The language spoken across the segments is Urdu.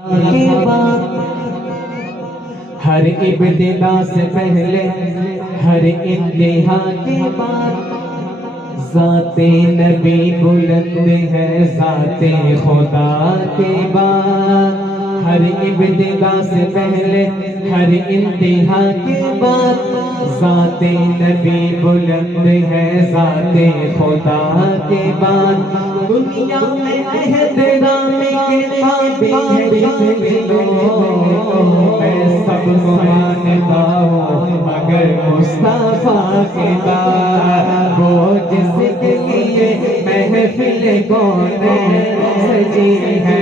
کے بعد ہر ابتدا سے پہلے ہر انتہا کے بعد ذات نبی بلند ہے ذات خدا کے بعد ہر ابتدا سے پہلے ہر انتہا کے بعد ذات نبی بلند ہے ذات خدا کے بعد دنیا میں احترام کے قابل ہے میں سب کو مانتا ہوں مگر مصطفیٰ کے بعد وہ جس کے لیے محفل کون سجی ہے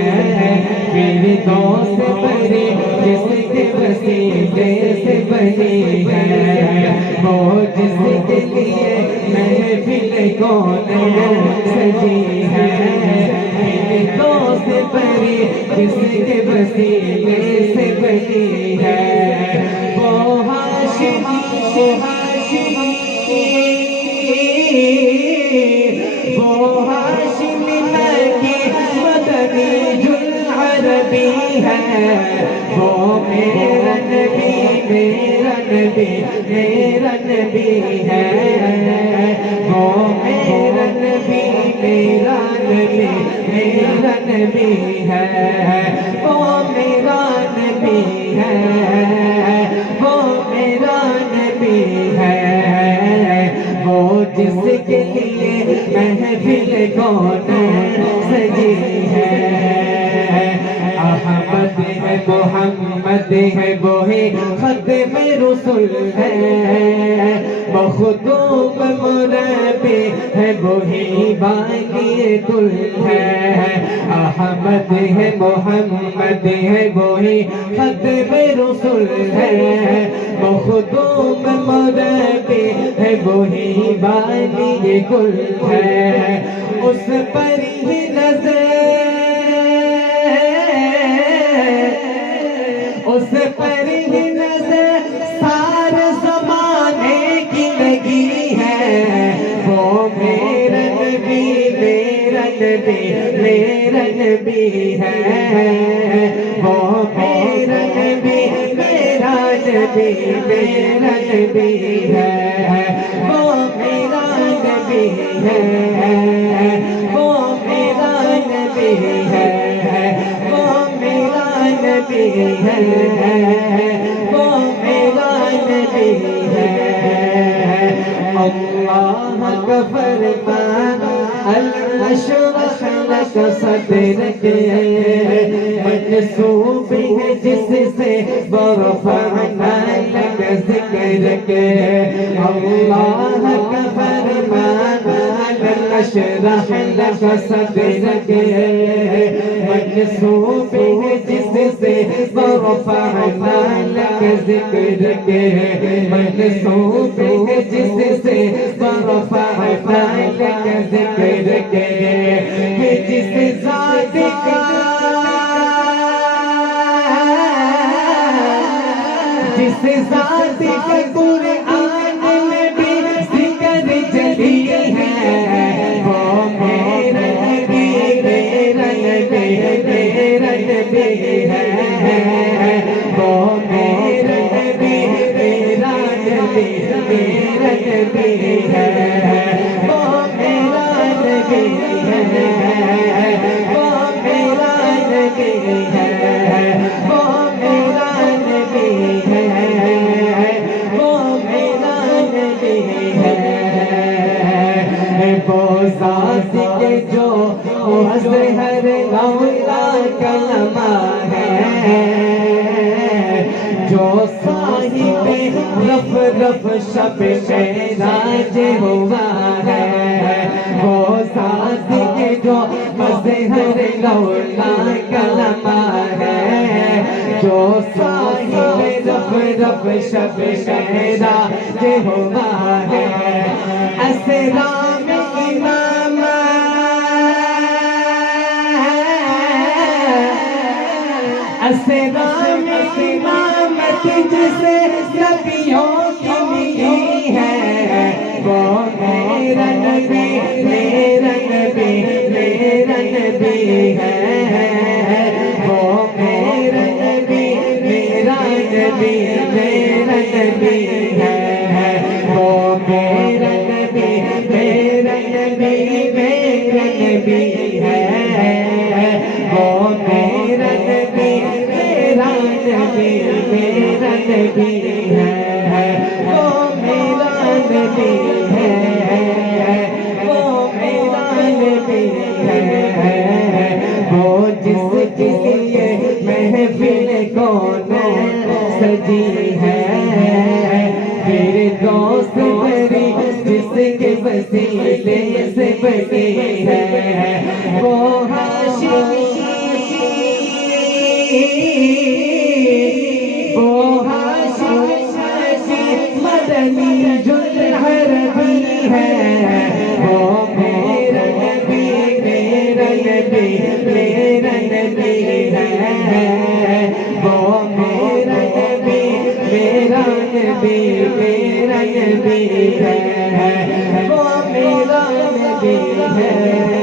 میری دوست بڑی جس کے وسیلے سے بنی ہے وہ جس کے لیے محفل کون سجی ہے میری دوست بڑی جس کے وسیلے سے بنی ہے وہ ہاشمی وہ ہاشمی مکی مدنی عربی ہے وہ میرا نبی میرا نبی میرا نبی ہے وہ میرا نبی میرا نبی میرا نبی ہے وہ میرا نبی ہے وہ میرا نبی ہے وہ جس کے لیے محفل کون سجی ہے احمد ہے محمد ہے وہی ختم رسول ہے مخدوم مربی ہے وہی بانی کل ہے احمد ہے محمد ہے وہی ختم رسول ہے مخدوم مربی ہے وہی بانی کل ہے اس پر ہی نظر اس پر ہی نظر سارے زمانے کی لگی ہے وہ میرا نبی میرا نبی میرا نبی ہے وہ میرا نبی میرا نبی میرا نبی ہے وہ میرا نبی ہے وہ میرا نبی ہے وہ میرا نبی ہے وہ میرا نبی ہے اللہ کا فرمان الاشرح لک صدرک منسوب ہے جس سے ورفعنا لک ذکرک اللہ کا فرمان الاشرح لک صدرک منسوب ہے جس سے ورفعنا لک ذکرک منسوب ہے جس سے ورفعنا لک ذکرک جس ذات کا جس ذات کا قرآن میں بھی ذکر جلی ہے وہ میرا نبی میرا نبی میرا نبی ہے وہ میرا نبی میرا نبی میرا نبی ہے وہ میرا نبی ہے وہ میرا نبی ہے وہ میرا نبی ہے وہ میرا نبی ہے وہ ذات کے جو مظہر اولا کلمہ ہے جو صاحب رف رف شب معراج ہوا ہے وہ ذات کے جو مظہر اولا کلمہ ہے جو صاحب رف رف شب معراج ہوا ہے اسرام امام اسرام امامت جسے نبیوں کی ملی ہے وہ میرا نبی میرا نبی میرا نبی ہے وہ میرا نبی میرا نبی ہے، وہ میرا نبی ہے، وہ میرا نبی ہے، وہ جس کے لیے محفل کون سجی ہے، پھر دوست بری جس کے وسیلے سے بڑی ہے، وہ ہاشمی، وہ ہاشمی مدنی العربی ہے، وہ میرا نبی میرا نبی میرا نبی ہے، وہ میرا نبی میرا نبی میرا نبی ہے، وہ میرا نبی ہے۔